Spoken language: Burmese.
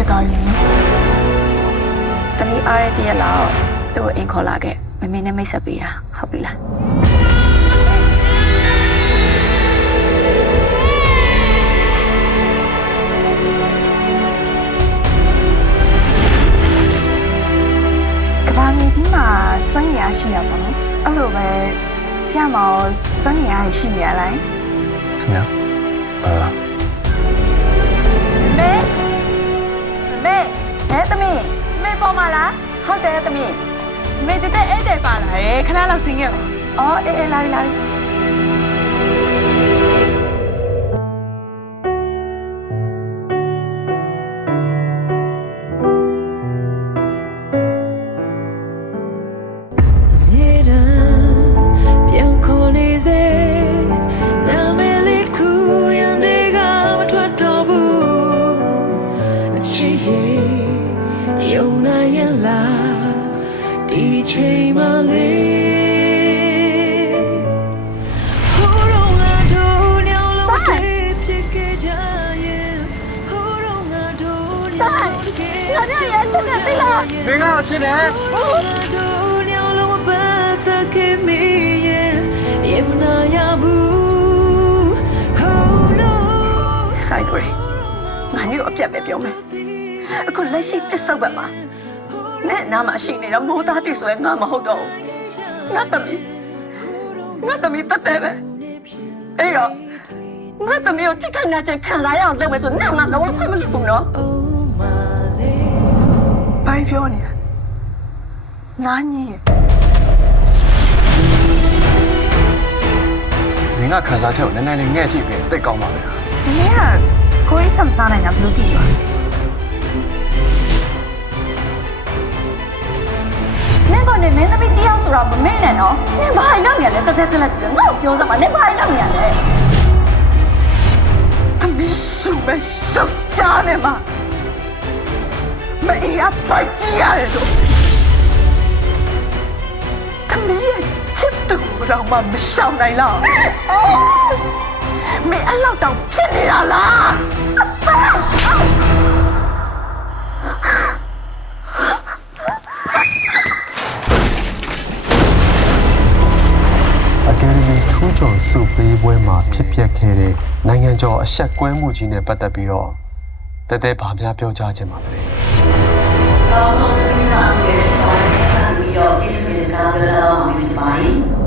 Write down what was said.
ဖြစ်သွားပြီနော် တမီးအားရတဲ့ရက်လောက်သူ့ကိုအိမ်ခေါ်လာခဲ့မမေနဲ့မိတ်ဆက်ပေးတာဟုတ်ပြီလားကဘာမြေကြီးမှာစွမ်းရည်ရှိရပါတော့အဲ့လိုပဲဆရာမစွမ်းရည်ရှိနေရလား နော်မေသမီးမေပေါ်မှာလားဟုတ်တယ်သမီး မေတက်တဲ့ဧည့်သည်ပါလာတယ်ခဏလောက်ဆင်းခဲ့ပါ အော်အေးလာပြီဒီချိန်မှလေဟိုတော့ငါတို့ညောင်းလုံးတွေဖြစ်ခဲ့ကြရဲ့ဟိုတော့ငါတို့ညောင်းလုံးတွေငါတို့ရဲ့ချစ်တဲ့တိလား မင်းကအချစ်တယ် ဟိုတို့ညောင်းလုံးပတ်သက်ခဲ့မိရဲ့ရေမနာရဘူးဟိုတော့ ဆိုင်တွေငါမျိုးအပြတ်ပဲပြောမယ်အခုလက်ရှိပစ္စုပန်မှာနဲ့နာမရှိနေတော့မိုးသားပြီဆိုရင်ငါမဟုတ်တော့ဘူးငါသမီးတက်တယ်ပဲအဲ့တော့ငါသမီးကိုထိခိုက်နေချင်ခံစားရအောင်လုပ်မယ်ဆိုငါလုံးဝခွင့်မလုပ်ဘူးနော် ဘာပြောနေလဲနားကြီး မင်းကခံစားချက်ကိုနည်းနည်းလေးငဲ့ကြည့်ပြီးတိတ်ကောင်းပါပဲ မင်းကကိုယ်ဆမ်စားနိုင်တာဘယ်လိုသိပါလဲ နင်ကနေမင်းသမီးတယောက်ဆိုတော့မမေ့နဲ့နော်နင်ဘာလုပ်နေရလဲတက်တက်ဆက်လက်ပြီးငါ့ကိုပြောစမ်းပါနင်ဘာလုပ်နေရလဲ သမီးစုပဲစုချားနေမှာမအေးအပိုက်ကြီးရတယ်လို့သမီးရဲ့ချစ်သူတော့မှမရှောင်နိုင်တော့မင်းအလောက်တောင်ဖြစ်နေတာလား အကယ်ဒမီထူးချွန်စုပေးပွဲမှာဖြစ်ပျက်ခဲ့တဲ့နိုင်ငံကျော်အဆက်ကွဲမှုကြီးနဲ့ပတ်သက်ပြီးတော့တဲတဲဘာများပြောကြားခြင်းပါလဲ နောက်ဆုံးကိစ္စဆိုရင်စပါးနဲ့ပတ်သက်ပြီးတော့ဒီစနစ်စာပြတာအောင်ဖြစ်ပါတယ်